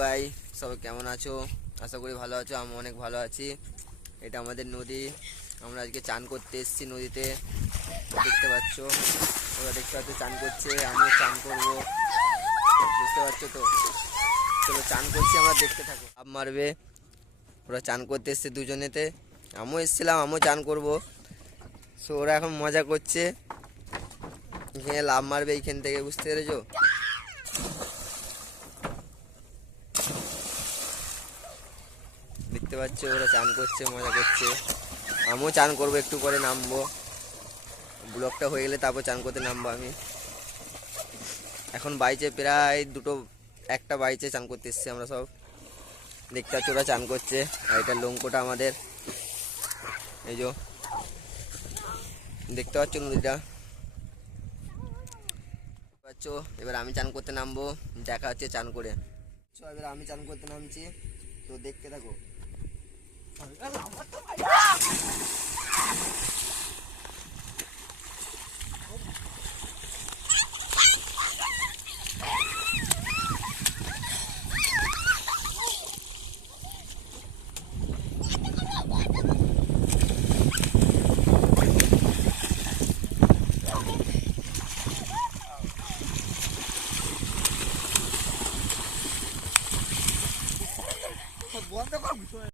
ভাই সবাই কেমন আছো? আশা করি ভালো আছো। আমি অনেক ভালো আছি। এটা আমাদের নদী। আমরা আজকে চান করতে এসেছি নদীতে। দেখতে পাচ্ছ, ওরা দেখতে পাচ্ছ চান করছে, আমিও চান করবো। বুঝতে পারছো তো? চলো চান করছি, আমরা দেখতে থাকো। লাফ মারবে, ওরা চান করতে এসছে দুজনেতে। আমিও এসেছিলাম, আমিও চান করবো। সো ওরা এখন মজা করছে, এখানে লাফ মারবে এইখান থেকে, বুঝতে পেরেছো? দেখতে পাচ্ছ ওরা চান করছে, মজা করছে। আমিও চান করবো, একটু পরে নামবো। ব্লগটা হয়ে গেলে তারপর চান করতে নামবো আমি। এখন বাইচে প্রায় একটা বাইচে চান করতে এসছি আমরা সব। দেখতে পাচ্ছ ওরা চান করছে। আর এটা লঙ্কটা আমাদের, এই যে দেখতে পাচ্ছ নদীটা পাচ্ছ। এবার আমি চান করতে নামবো, দেখা হচ্ছে চান করে। এবার আমি চান করতে নামছি, তো দেখতে থাকো। বন্ধ কর।